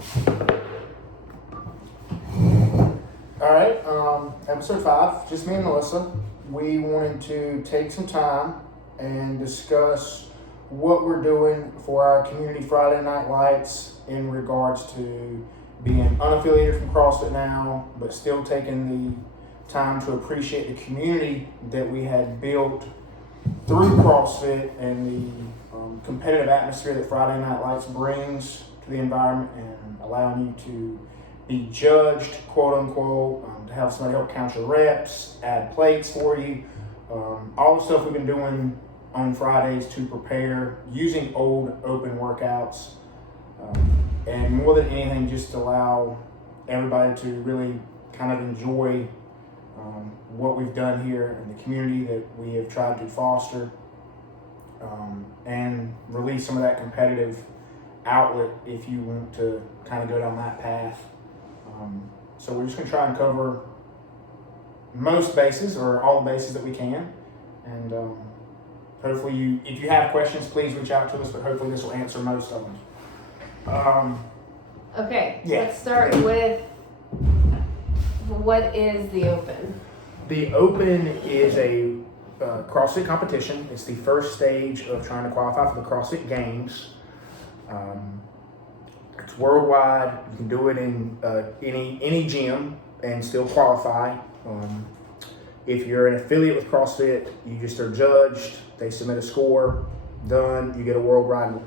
All right, episode 5, just me and Melissa. We wanted to take some time and discuss what we're doing for our community Friday Night Lights in regards to being unaffiliated from CrossFit now, but still taking the time to appreciate the community that we had built through CrossFit and the competitive atmosphere that Friday Night Lights brings to the environment, and allowing you to be judged, quote unquote, to have somebody help count your reps, add plates for you, all the stuff we've been doing on Fridays to prepare using old open workouts, and more than anything, just allow everybody to really kind of enjoy what we've done here and the community that we have tried to foster, and release some of that competitive outlet if you want to kind of go down that path. So we're just going to try and cover most bases, or all the bases that we can, and hopefully if you have questions, please reach out to us, but hopefully this will answer most of them. Okay, Yeah. let's start with, what is the Open? The Open is a CrossFit competition. It's the first stage of trying to qualify for the CrossFit Games. It's worldwide. You can do it in any gym and still qualify. If you're an affiliate with CrossFit, you just are judged. They submit a score. Done. You get a worldwide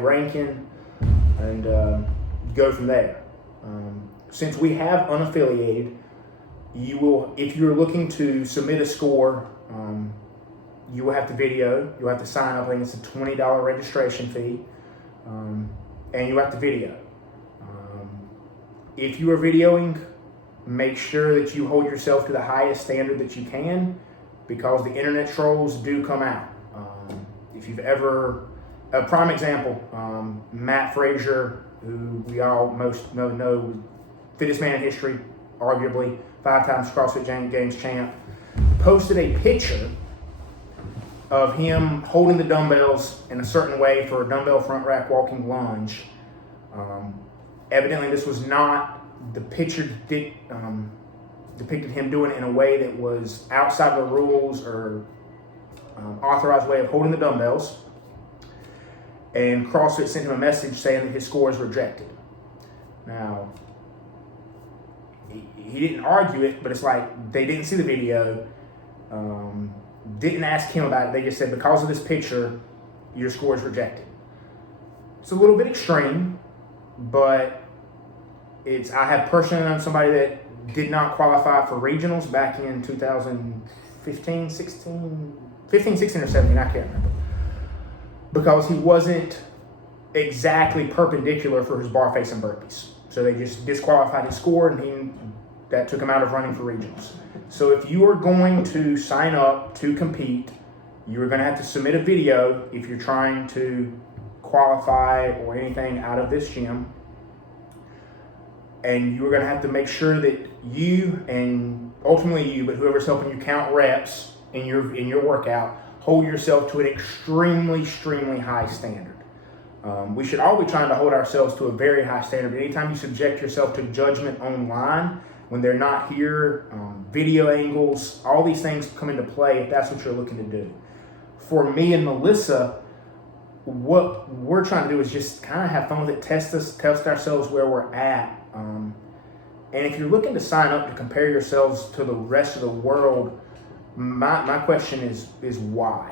ranking, and you go from there. Since we have unaffiliated, you will, if you're looking to submit a score, you will have to video. You'll have to sign up. I think it's a $20 registration fee. And you have to video. If you are videoing, make sure that you hold yourself to the highest standard that you can, because the internet trolls do come out. If you've ever, a prime example, Matt Frazier, who we all most know, fittest man in history, arguably, 5 times CrossFit Games champ, posted a picture of him holding the dumbbells in a certain way for a dumbbell front rack walking lunge. Evidently, this was not the picture depicted him doing it in a way that was outside of the rules or authorized way of holding the dumbbells. And CrossFit sent him a message saying that his score is rejected. Now, he didn't argue it, but it's like they didn't see the video. Didn't ask him about it. They just said, because of this picture, your score is rejected. It's a little bit extreme, but I have personally known somebody that did not qualify for regionals back in 2015, 16 or 17, I can't remember. Because he wasn't exactly perpendicular for his bar face and burpees. So they just disqualified his score, and that took him out of running for regionals. So if you are going to sign up to compete, you're going to have to submit a video if you're trying to qualify or anything out of this gym. And you're going to have to make sure that you, and ultimately you, but whoever's helping you count reps in your workout, hold yourself to an extremely high standard. We should all be trying to hold ourselves to a very high standard. Anytime you subject yourself to judgment online, when they're not here, video angles, all these things come into play if that's what you're looking to do. For me and Melissa, what we're trying to do is just kind of have fun with it, test ourselves where we're at. And if you're looking to sign up to compare yourselves to the rest of the world, my question is why?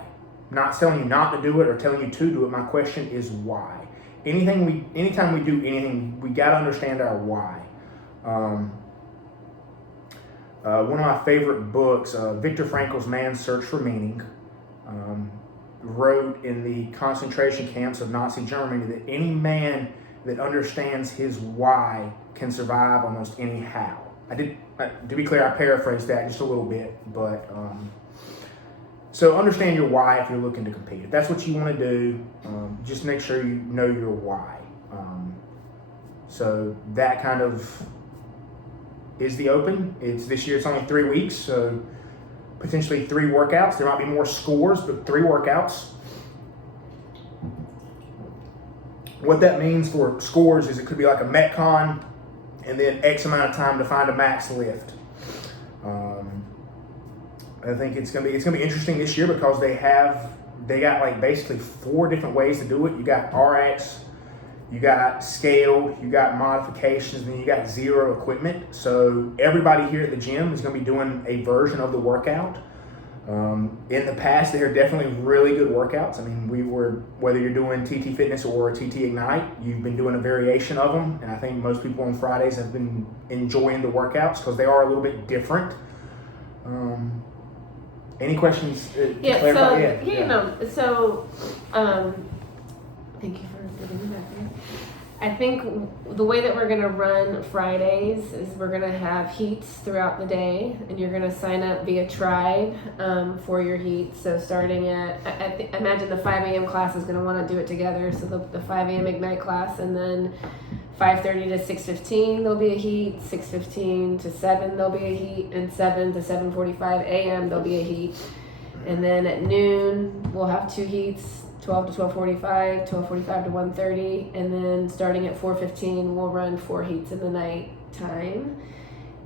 Not telling you not to do it or telling you to do it. My question is why. Anytime we do anything, we got to understand our why. One of my favorite books, Viktor Frankl's Man's Search for Meaning, wrote in the concentration camps of Nazi Germany that any man that understands his why can survive almost any how. To be clear, I paraphrased that just a little bit, but so understand your why if you're looking to compete. If that's what you want to do, just make sure you know your why. So that kind of is the Open. This year it's only 3 weeks, so potentially 3 workouts. There might be more scores, but 3 workouts. What that means for scores is it could be like a Metcon and then X amount of time to find a max lift. I think it's gonna be interesting this year because they got like basically 4 different ways to do it. You got RX, you got scaled, you got modifications, and then you got zero equipment. So everybody here at the gym is going to be doing a version of the workout. In the past, there are definitely really good workouts. I mean, whether you're doing TT Fitness or TT Ignite, you've been doing a variation of them. And I think most people on Fridays have been enjoying the workouts because they are a little bit different. Any questions? So thank you for giving me that. I think the way that we're going to run Fridays is we're going to have heats throughout the day, and you're going to sign up via Tribe for your heats. So starting at, I imagine the 5 a.m. class is going to want to do it together. So the 5 a.m. Ignite class, and then 5:30 to 6:15 there'll be a heat, 6:15 to 7 there'll be a heat, and 7 to 7:45 a.m. there'll be a heat. And then at noon we'll have 2 heats, 12 to 12:45, 12:45 to 1:30, and then starting at 4:15 we'll run 4 heats in the night time.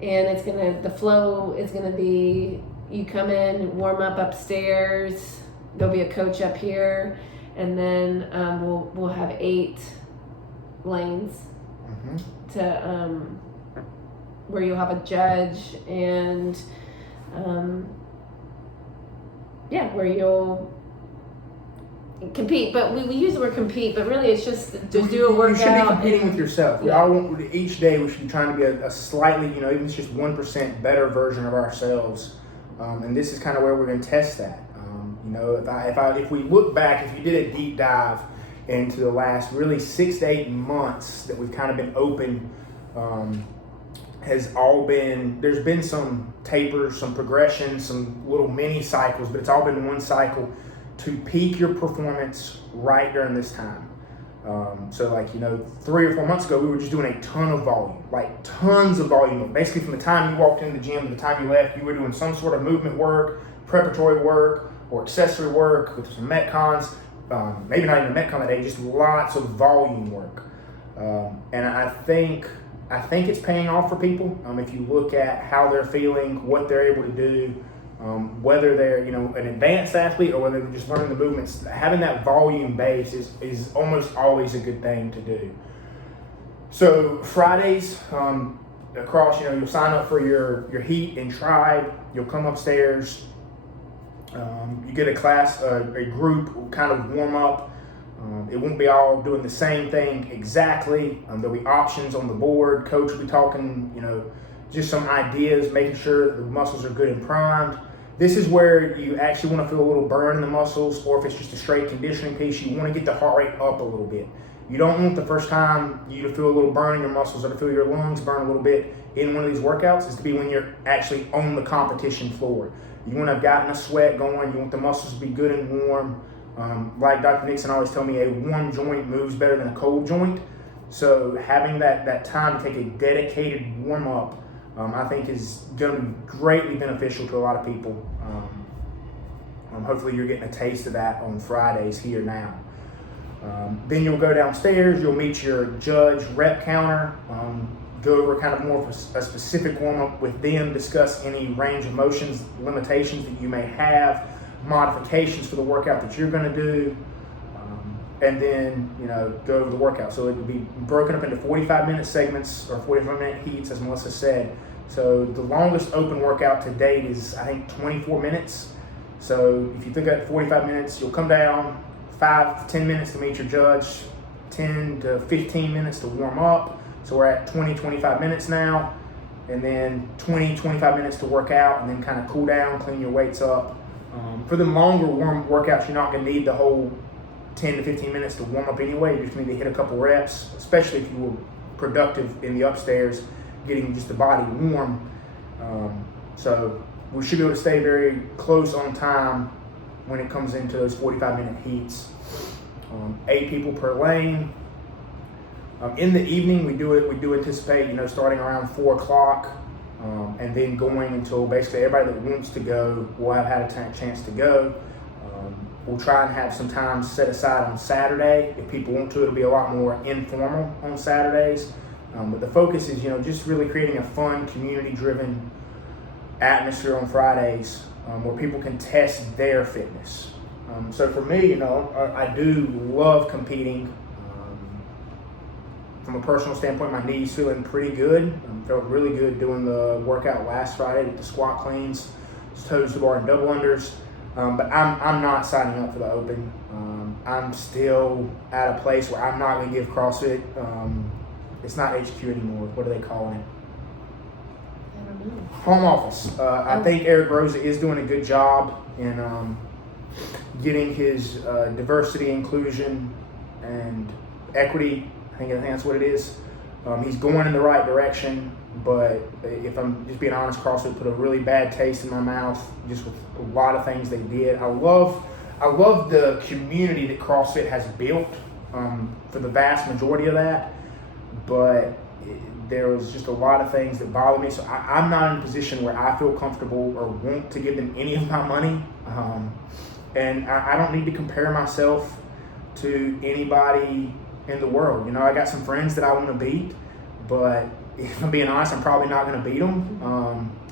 And the flow is gonna be, you come in, warm up upstairs, there'll be a coach up here, and then we'll have 8 lanes to where you'll have a judge and where you'll compete. But we use the word compete, but really it's just do a workout. You should be competing with yourself. Yeah. Each day we should be trying to be a slightly, even if it's just 1% better version of ourselves. And this is kind of where we're going to test that. If we look back, if you did a deep dive into the last really 6 to 8 months that we've kind of been open, there's been some tapers, some progression, some little mini cycles, but it's all been one cycle to peak your performance right during this time. 3 or 4 months ago, we were just doing a ton of volume, like tons of volume. Basically from the time you walked into the gym to the time you left, you were doing some sort of movement work, preparatory work, or accessory work with some Metcons. Maybe not even a Metcon that day, just lots of volume work. And I think it's paying off for people. If you look at how they're feeling, what they're able to do, whether they're an advanced athlete or whether they're just learning the movements, having that volume base is almost always a good thing to do. So Fridays, across, you'll sign up for your heat in Tribe. You'll come upstairs. You get a class, a group kind of warm up. It won't be all doing the same thing exactly. There'll be options on the board. Coach will be talking, just some ideas, making sure that the muscles are good and primed. This is where you actually want to feel a little burn in the muscles, or if it's just a straight conditioning piece, you want to get the heart rate up a little bit. You don't want the first time you to feel a little burn in your muscles or to feel your lungs burn a little bit in one of these workouts is to be when you're actually on the competition floor. You want to have gotten a sweat going. You want the muscles to be good and warm. Like Dr. Nixon always told me, a warm joint moves better than a cold joint. So having that time to take a dedicated warm up, I think is going to be greatly beneficial to a lot of people. Hopefully you're getting a taste of that on Fridays here now. Then you'll go downstairs, you'll meet your judge rep counter, go over kind of more of a specific warm-up with them, discuss any range of motions, limitations that you may have, modifications for the workout that you're going to do, and then go over the workout. So it will be broken up into 45-minute segments or 45-minute heats, as Melissa said. So the longest open workout to date is, I think, 24 minutes. So if you think about 45 minutes, you'll come down, 5 to 10 minutes to meet your judge, 10 to 15 minutes to warm up. So we're at 20-25 minutes now, and then 20-25 minutes to work out, and then kind of cool down, clean your weights up. For the longer warm workouts, you're not going to need the whole 10 to 15 minutes to warm up anyway. You just need to hit a couple reps, especially if you were productive in the upstairs, getting just the body warm. So we should be able to stay very close on time when it comes into those 45-minute heats. 8 people per lane. In the evening, we do anticipate, starting around 4 o'clock, and then going until basically everybody that wants to go will have had a chance to go. We'll try and have some time set aside on Saturday. If people want to, it'll be a lot more informal on Saturdays. But the focus is, just really creating a fun, community-driven atmosphere on Fridays where people can test their fitness. So for me, I do love competing. From a personal standpoint, my knee's feeling pretty good. Felt really good doing the workout last Friday with the squat cleans, toes to bar and double unders. But I'm not signing up for the Open. I'm still at a place where I'm not going to give CrossFit. It's not HQ anymore. What are they calling it? I don't know. Home office. I think Eric Rosa is doing a good job in getting his diversity, inclusion, and equity. I think that's what it is. He's going in the right direction, but if I'm just being honest, CrossFit put a really bad taste in my mouth just with a lot of things they did. I love the community that CrossFit has built for the vast majority of that, but there was just a lot of things that bother me. So I'm not in a position where I feel comfortable or want to give them any of my money. And I don't need to compare myself to anybody in the world. I got some friends that I want to beat, but if I'm being honest, I'm probably not going to beat them.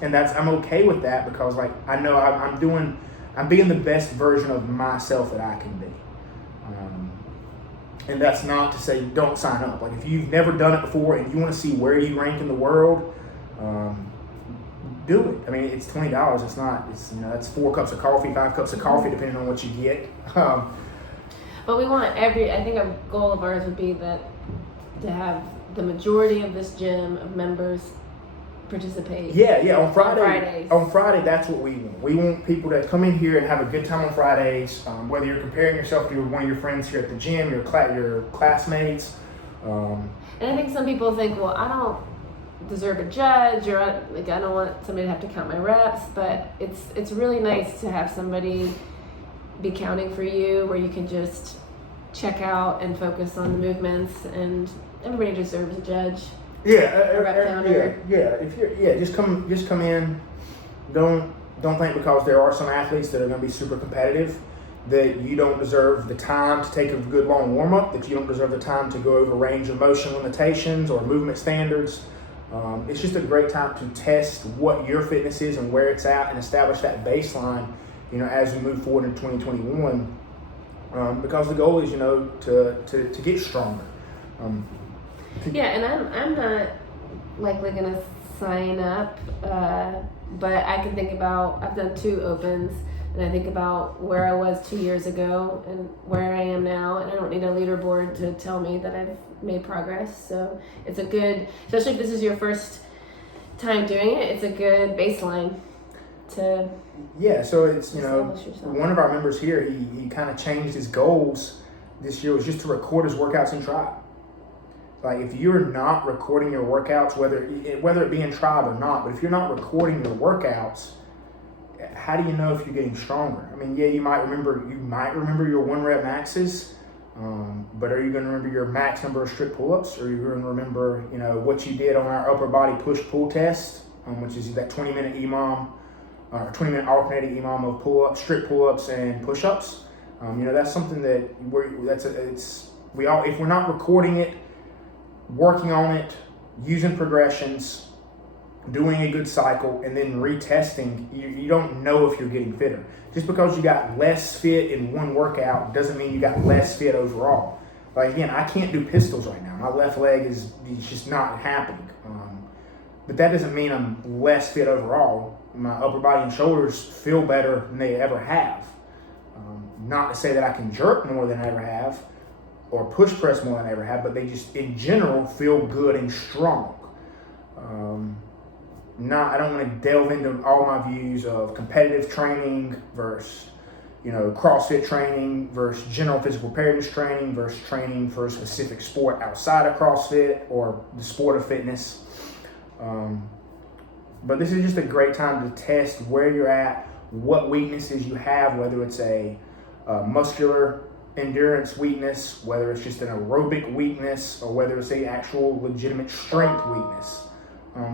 And I'm okay with that because I know I'm being the best version of myself that I can be. And that's not to say don't sign up. If you've never done it before and you want to see where you rank in the world, do it. I mean, it's $20. That's 4 cups of coffee, 5 cups of coffee, depending on what you get. But we want I think a goal of ours would be to have the majority of this gym of members participate. Yeah, on Fridays. On Friday, that's what we want. We want people to come in here and have a good time on Fridays, whether you're comparing yourself to one of your friends here at the gym, your classmates. And I think some people think, well, I don't deserve a judge, or I don't want somebody to have to count my reps, but it's really nice to have somebody be counting for you where you can just check out and focus on the movements, and everybody deserves a judge. A rep counter. Just come in. Don't think because there are some athletes that are going to be super competitive that you don't deserve the time to take a good long warm up, that you don't deserve the time to go over range of motion limitations or movement standards. It's just a great time to test what your fitness is and where it's at and establish that baseline, as we move forward in 2021. Because the goal is, to get stronger. And I'm not likely going to sign up, but I can think about, I've done 2 Opens, and I think about where I was 2 years ago and where I am now, and I don't need a leaderboard to tell me that I've made progress. So it's a good, especially if this is your first time doing it, it's a good baseline to so it's, establish yourself. One of our members here, he kind of changed his goals this year, was just to record his workouts in Tribe. If you're not recording your workouts, whether it be in Tribe or not, but if you're not recording your workouts, how do you know if you're getting stronger? I mean, you might remember your 1 rep maxes, but are you going to remember your max number of strict pull-ups? Or are you going to remember, what you did on our upper body push-pull test, which is that 20-minute EMOM, or 20-minute alternating EMOM of pull-ups, strict pull-ups, and push-ups? That's something that if we're not recording it, working on it, using progressions, doing a good cycle, and then retesting, you don't know if you're getting fitter. Just because you got less fit in one workout doesn't mean you got less fit overall. Again, I can't do pistols right now. My left leg is just not happening. But that doesn't mean I'm less fit overall. My upper body and shoulders feel better than they ever have. Not to say that I can jerk more than I ever have, or push press more than I ever have, but they just in general feel good and strong. I don't want to delve into all my views of competitive training versus, CrossFit training versus general physical preparedness training versus training for a specific sport outside of CrossFit or the sport of fitness. But this is just a great time to test where you're at, what weaknesses you have, whether it's a muscular endurance weakness, whether it's just an aerobic weakness, or whether it's a actual legitimate strength weakness.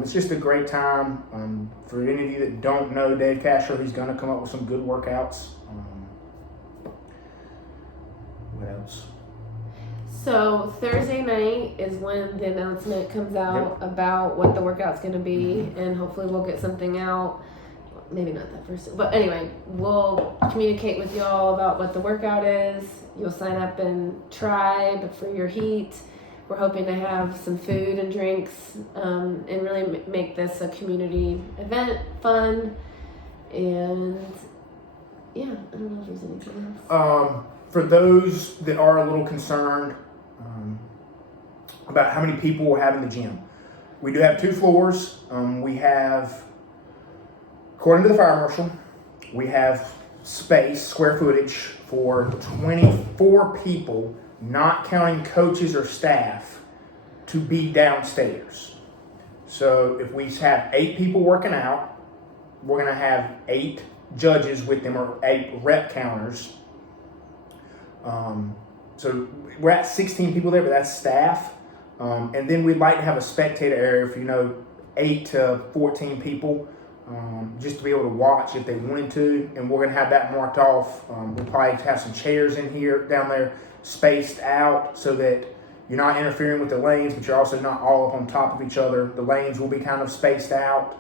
It's just a great time. For any of you that don't know Dave Castro, he's going to come up with some good workouts. announce? So Thursday night is when the announcement comes out about what the workout's going to be, and hopefully we'll get something out. Maybe not that first, but anyway, we'll communicate with y'all about what the workout is. You'll sign up in Tribe for your heat. We're hoping to have some food and drinks, and really make this a community event, fun, and yeah, I don't know if there's anything else. For those that are a little concerned about how many people we'll have in the gym, we do have 2 floors. We have, according to the fire marshal, we have space, square footage, for 24 people, not counting coaches or staff, to be downstairs. So if we have 8 people working out, we're going to have 8 judges with them, or 8 rep counters. So we're at 16 people there, but that's staff. And then we'd like to have a spectator area for 8 to 14 people, just to be able to watch if they wanted to. And we're gonna have that marked off. We'll probably have some chairs down there, spaced out, so that you're not interfering with the lanes, but you're also not all up on top of each other. The lanes will be kind of spaced out,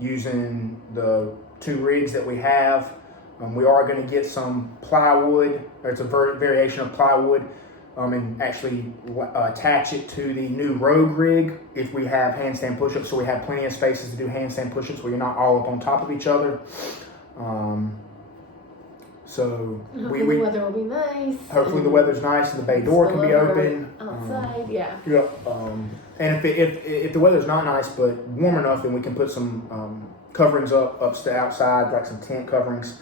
using the 2 rigs that we have. We are going to get some plywood, or it's a variation of plywood, and actually attach it to the new Rogue rig if we have handstand push-ups, so we have plenty of spaces to do handstand push-ups where you're not all up on top of each other. So hopefully the weather will be nice. Hopefully the weather's nice and the bay door can be open. Outside, yeah. And if the weather's not nice but warm enough, then we can put some coverings up to outside, like some tent coverings.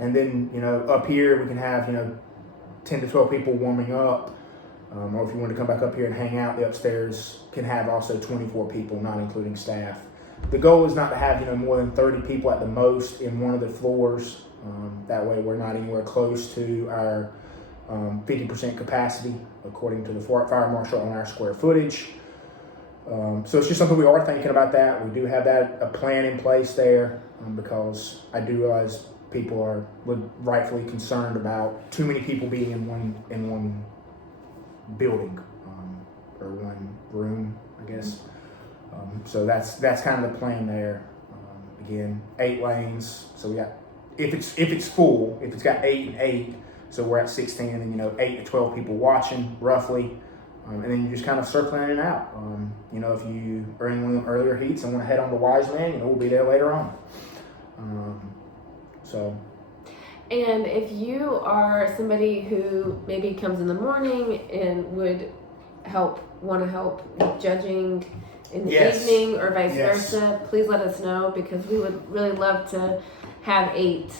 And then, up here we can have, 10 to 12 people warming up. Or if you want to come back up here and hang out, the upstairs can have also 24 people, not including staff. The goal is not to have, more than 30 people at the most in one of the floors. That way we're not anywhere close to our 50% capacity, according to the fire marshal, on our square footage. So it's just something we are thinking about that. We do have a plan in place there, because I do realize people are rightfully concerned about too many people being in one building, or one room, I guess. So that's kind of the plan there. Again, 8 lanes. So we got, if it's full, if it's got 8 and 8, so we're at 16, and then 8 to 12 people watching roughly. And then you just kind of circling in and out. If you are in one of the earlier heats and want to head on to Wise Man, we'll be there later on. And if you are somebody who maybe comes in the morning and would want to help with judging in the evening, or vice versa, please let us know, because we would really love to have 8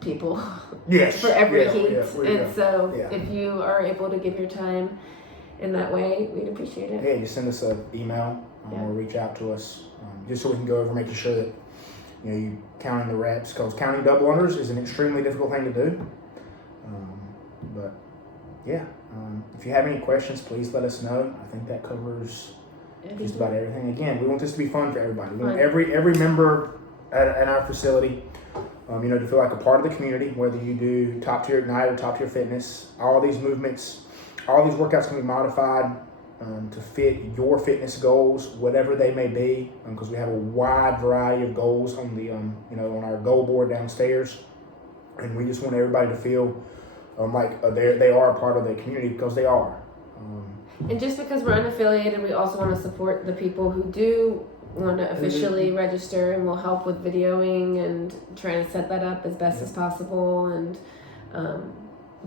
people for every heat. If you are able to give your time in that way, we'd appreciate it. Yeah, just send us an email, or reach out to us, just so we can go over making sure that you counting the reps, because counting double unders is an extremely difficult thing to do. If you have any questions, please let us know. I think that covers just about everything. Again, we want this to be fun for everybody. We want every member at our facility, to feel like a part of the community, whether you do Top Tier Ignite or Top Tier Fitness. All these movements, all these workouts can be modified to fit your fitness goals, whatever they may be, because we have a wide variety of goals on the on our goal board downstairs, and we just want everybody to feel like they are a part of the community, because they are. And just because we're unaffiliated, we also want to support the people who do want to officially register, and we'll help with videoing and trying to set that up as best as possible. And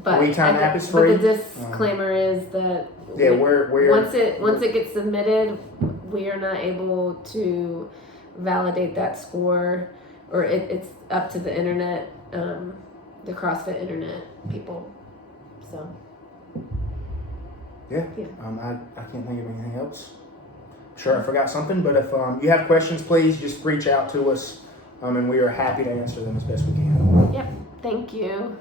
but WeTime app is free. But the disclaimer is that we're once it gets submitted, we are not able to validate that score, or it's up to the internet, the CrossFit internet people. So I can't think of anything else. Sure, I forgot something, but if you have questions, please just reach out to us, and we are happy to answer them as best we can. Yep. Thank you.